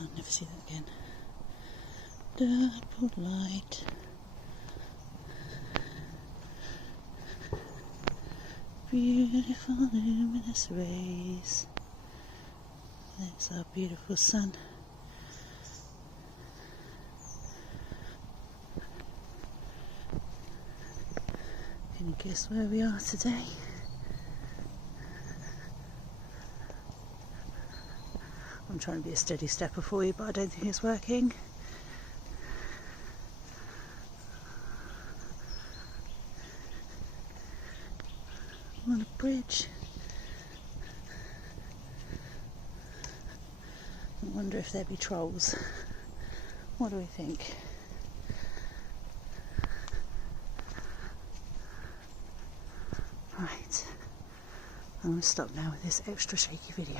I'll never see that again. Double light. Beautiful luminous rays. There's our beautiful sun. Can you guess where we are today? I'm trying to be a steady stepper for you, but I don't think it's working. I'm on a bridge. I wonder if there be trolls. What do we think? Right, I'm going to stop now with this extra shaky video.